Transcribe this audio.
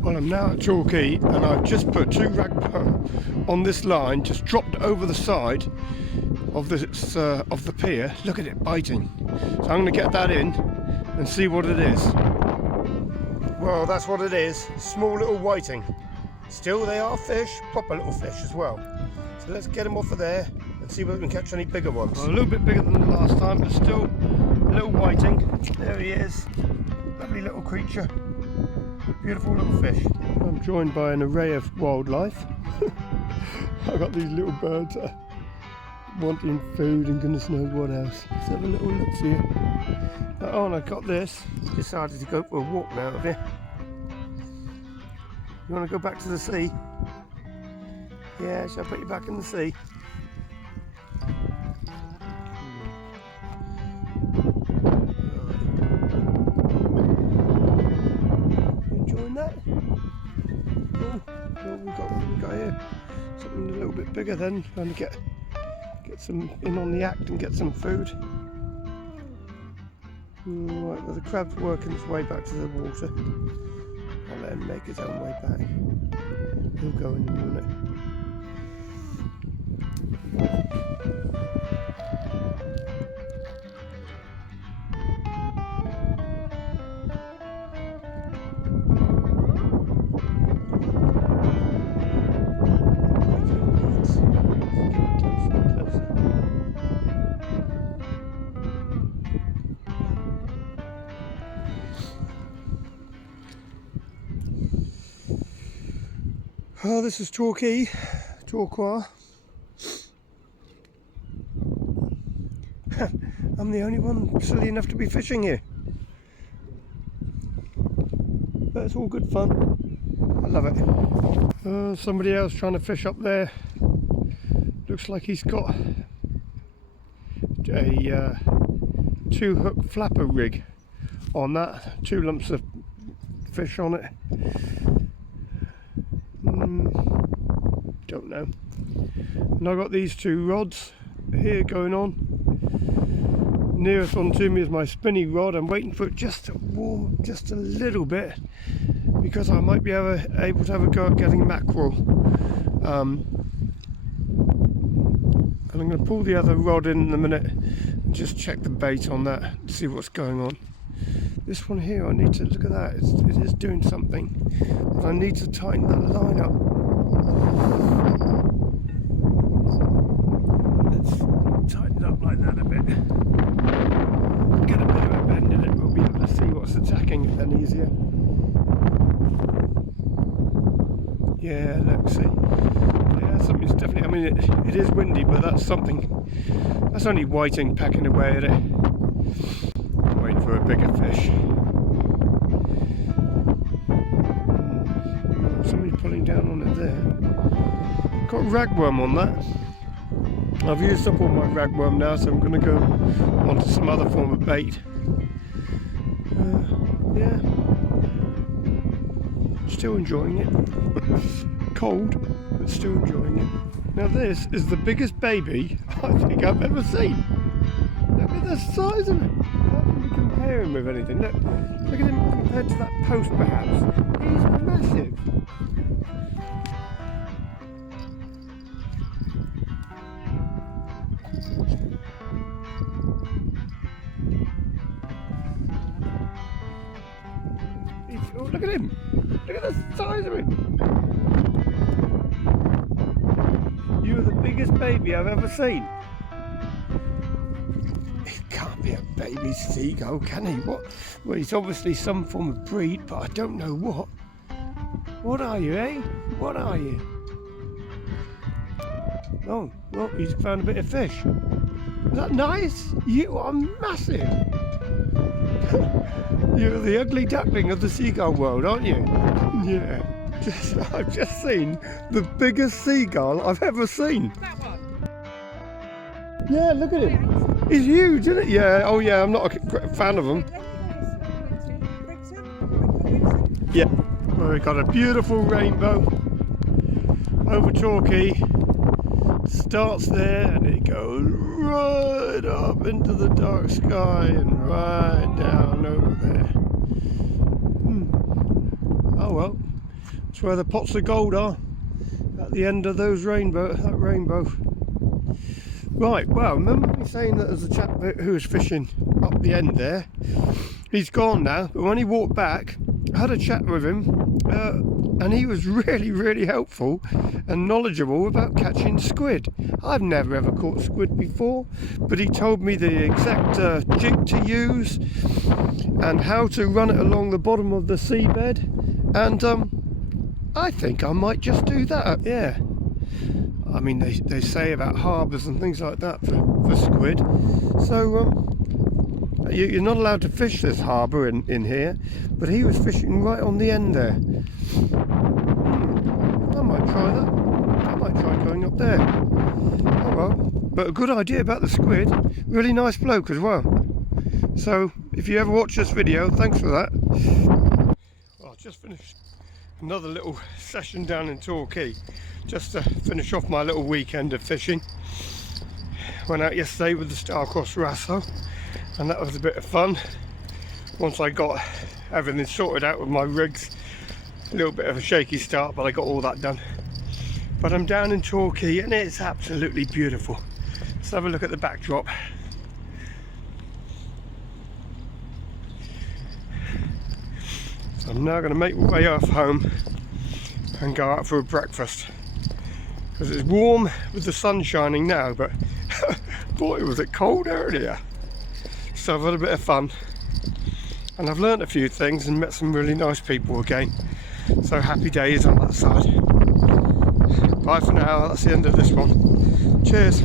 Well, I'm now at Torquay and I've just put 2 ragworm on this line, just dropped over the side of the pier. Look at it biting. So I'm going to get that in and see what it is. Well, that's what it is. Small little whiting. Still, they are fish, proper little fish as well. So let's get them off of there and see whether we can catch any bigger ones. Well, a little bit bigger than the last time, but still a little whiting. There he is. Lovely little creature. Beautiful little fish. I'm joined by an array of wildlife. I've got these little birds that are wanting food and goodness knows what else. Let's have a little look here. Oh, and I got this. Decided to go for a walk now of here. You want to go back to the sea? Yeah, shall I put you back in the sea? Enjoying that? Oh, what we got here? Something a little bit bigger then. Trying to get some in on the act and get some food. Right, well, the crab's working its way back to the water. I'll let him make his own way back. He'll go in a minute. Oh, this is Torquay. I'm the only one silly enough to be fishing here. But it's all good fun. I love it. Somebody else trying to fish up there. Looks like he's got a 2-hook flapper rig on that. 2 lumps of fish on it. Don't know. And I've got these 2 rods here going on. Nearest one to me is my spinny rod. I'm waiting for it just to warm just a little bit because I might be able to have a go at getting mackerel. And I'm going to pull the other rod in a minute and just check the bait on that to see what's going on. This one here, I need to look at that. It is doing something, but I need to tighten that line up. Let's tighten up like that a bit. Get a bit of a bend in it. We'll be able to see what's attacking it then easier. Yeah, let's see. Yeah, something's definitely. I mean, it is windy, but that's something. That's only whiting pecking away at it. Waiting for a bigger fish. Somebody's pulling down on it there. Got ragworm on that. I've used up all my ragworm now, so I'm going to go on to some other form of bait. Yeah. Still enjoying it. Cold, but still enjoying it. Now this is the biggest baby I think I've ever seen. Look at the size of it. Compare him with anything. Look at him compared to that post perhaps. He's massive. Oh, look at him. Look at the size of him. You're the biggest baby I've ever seen. Can't be a baby seagull, can he? What? Well, he's obviously some form of breed, but I don't know what. What are you, eh? What are you? Oh, well, he's found a bit of fish. Is that nice? You are massive. You're the ugly duckling of the seagull world, aren't you? Yeah. I've just seen the biggest seagull I've ever seen. That one? Yeah, look at him. He's huge, isn't it? Yeah, oh yeah, I'm not a fan of them. Yeah. Well, we've got a beautiful rainbow over Torquay. Starts there and it goes right up into the dark sky and right down over there. Oh well, that's where the pots of gold are, at the end of that rainbow. Right, well, remember me saying that there's a chap who was fishing up the end there? He's gone now, but when he walked back, I had a chat with him, and he was really helpful and knowledgeable about catching squid. I've never ever caught squid before, but he told me the exact jig to use and how to run it along the bottom of the seabed, and I think I might just do that, yeah. I mean, they say about harbours and things like that for squid, so you're not allowed to fish this harbour in here, but he was fishing right on the end there. I might try that. I might try going up there. Oh well, but a good idea about the squid. Really nice bloke as well. So if you ever watch this video, thanks for that. Well, I just finished another little session down in Torquay, just to finish off my little weekend of fishing. Went out yesterday with the star-crossed wrasse, and that was a bit of fun. Once I got everything sorted out with my rigs, a little bit of a shaky start, but I got all that done. But I'm down in Torquay and it's absolutely beautiful. Let's have a look at the backdrop. So I'm now going to make my way off home and go out for a breakfast, because it's warm with the sun shining now, but boy was it cold earlier. So I've had a bit of fun and I've learnt a few things and met some really nice people again, so happy days on that side. Bye for now, that's the end of this one. Cheers.